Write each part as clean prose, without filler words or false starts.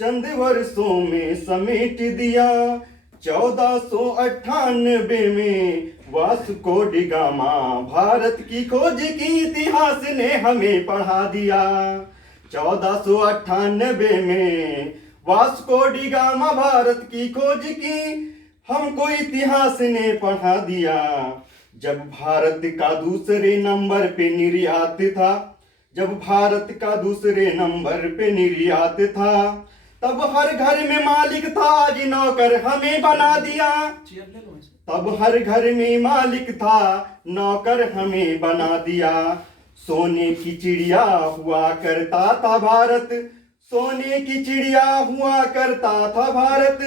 चंद वर्षों में समेट दिया। 1498 में वास्को डी गामा भारत की खोज की इतिहास ने हमें पढ़ा दिया। 1498 में वास्को डी गामा भारत की खोज की हमको इतिहास ने पढ़ा दिया। जब भारत का दूसरे नंबर पे निर्यात था, जब भारत का दूसरे नंबर पे निर्यात था, तब हर घर में मालिक था, आज नौकर हमें बना दिया। तब हर घर में मालिक था, नौकर हमें बना दिया। सोने की चिड़िया हुआ करता था भारत, सोने की चिड़िया हुआ करता था भारत,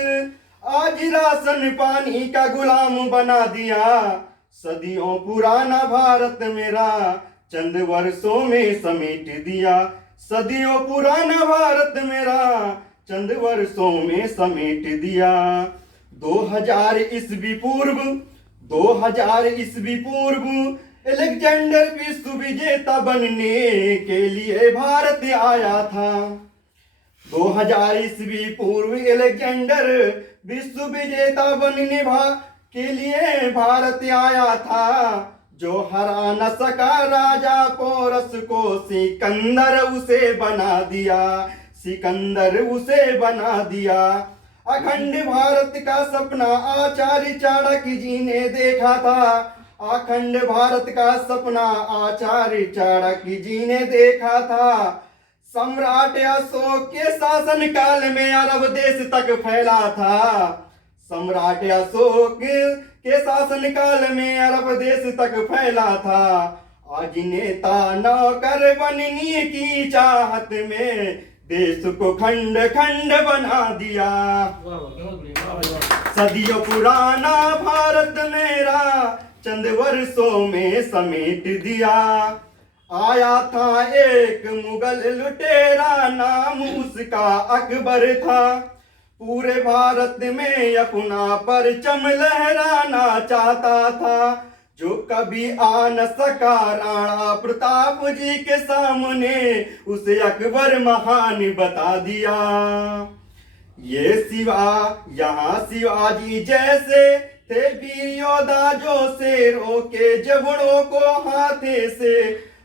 आज राशन पानी का गुलाम बना दिया। सदियों पुराना भारत मेरा चंद वर्षों में समेट दिया। सदियों पुराना भारत मेरा चंद वर्षों में समेट दिया। 2000 ईस्वी पूर्व, 2000 ईस्वी पूर्व अलेक्जेंडर विश्व विजेता बनने के लिए भारत आया था। 2000 ईस्वी पूर्व अलेक्जेंडर विश्व विजेता बनने के लिए भारत आया था। जो हरा न सका राजा पोरस को, सिकंदर उसे बना दिया, सिकंदर उसे बना दिया। अखंड भारत का सपना आचार्य चाणक्य जी ने देखा था। अखंड भारत का सपना आचार्य चाणक्य जी ने देखा था। सम्राट अशोक के शासन काल में अरब देश तक फैला था। सम्राट अशोक के शासन काल में अरब देश तक फैला था। आज नेता नौकर बनने की चाहत में देश को खंड खंड बना दिया। सदियों पुराना भारत मेरा चंद वर्षों में समेट दिया। आया था एक मुगल लुटेरा, नाम उसका अकबर था। पूरे भारत में अपना परचम लहराना चाहता था। जो कभी आ न सका राणा प्रताप जी के सामने, उसे अकबर महान बता दिया। ये शिवा यहाँ शिवाजी जैसे थे वीर योद्धा, जो शेरों के जबड़ों को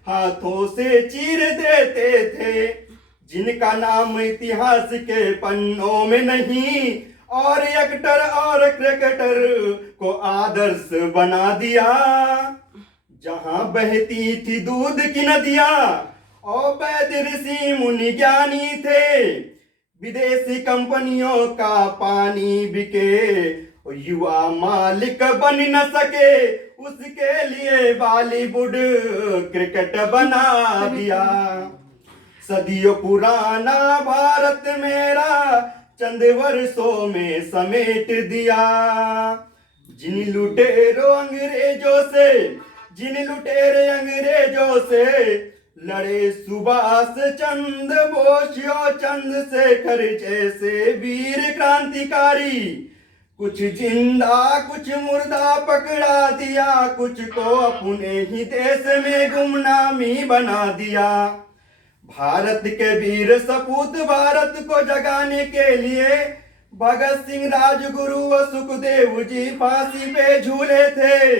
हाथों से चीर देते थे। जिनका नाम इतिहास के पन्नों में नहीं, और एक्टर और क्रिकेटर को आदर्श बना दिया। जहां बहती थी दूध की नदियां, और वैद्य ऋषि मुनि ज्ञानी थे। विदेशी कंपनियों का पानी बिके, युवा मालिक बन न सके, उसके लिए बॉलीवुड क्रिकेट बना दिया। सदियों पुराना भारत मेरा चंद वर्षों में समेट दिया। जिन लुटेरों अंग्रेजों से लड़े सुभाष चंद्र बोस और चंद्रशेखर जैसे वीर क्रांतिकारी, कुछ जिंदा कुछ मुर्दा पकड़ा दिया, कुछ को अपने ही देश में गुमनामी बना दिया। भारत के वीर सपूत भारत को जगाने के लिए भगत सिंह, राजगुरु और सुखदेव जी फांसी पे झूले थे।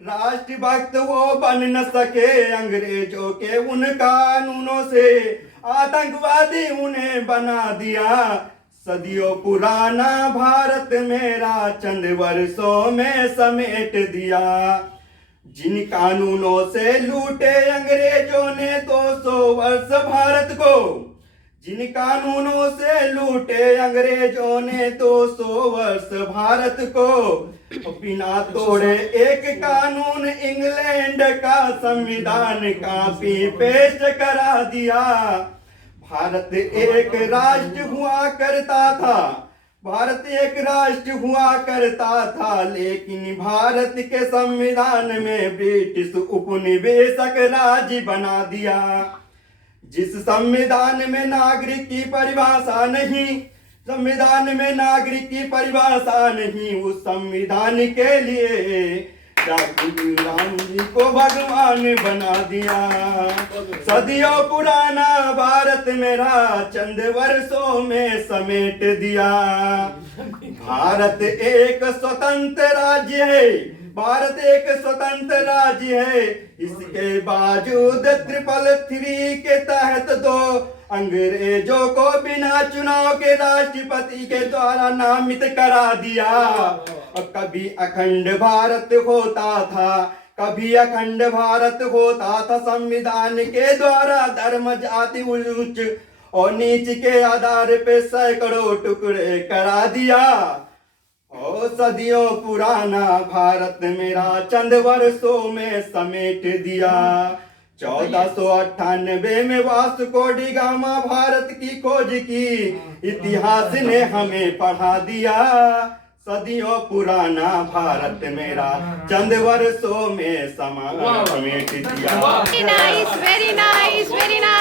राष्ट्रभक्त वो बन न सके अंग्रेजों के उन कानूनों से, आतंकवादी उन्हें बना दिया। सदियों पुराना भारत मेरा चंद वर्षों में समेट दिया। जिन कानूनों से लूटे अंग्रेजों ने 200 वर्ष भारत को, जिन कानूनों से लूटे अंग्रेजों ने 200 वर्ष भारत को, बिना तोड़े एक कानून इंग्लैंड का संविधान काफी पेश करा दिया। भारत एक राष्ट्र हुआ करता था, भारत एक राष्ट्र हुआ करता था, लेकिन भारत के संविधान में ब्रिटिश उपनिवेशक राज्य बना दिया। जिस संविधान में नागरिक की परिभाषा नहीं, संविधान में नागरिक की परिभाषा नहीं, उस संविधान के लिए जाके राम जी को भगवान बना दिया। सदियों पुराना भारत मेरा चंद वर्षों में समेट दिया। भारत एक स्वतंत्र राज्य है, भारत एक स्वतंत्र राज्य है, इसके बावजूद 333 के तहत दो अंग्रेजों को बिना चुनाव के राष्ट्रपति के द्वारा नामित करा दिया। और कभी अखंड भारत होता था, कभी अखंड भारत होता था, संविधान के द्वारा धर्म जाति उच्च और नीच के आधार पे सैकड़ों टुकड़े करा दिया। और सदियों पुराना भारत मेरा चंद वर्षों में समेट दिया। 1498 में वास्को डी गामा भारत की खोज की, इतिहास ने हमें पढ़ा दिया। सदियों पुराना भारत मेरा चंद वर्षों में समेट दिया। Very nice, very nice, very nice.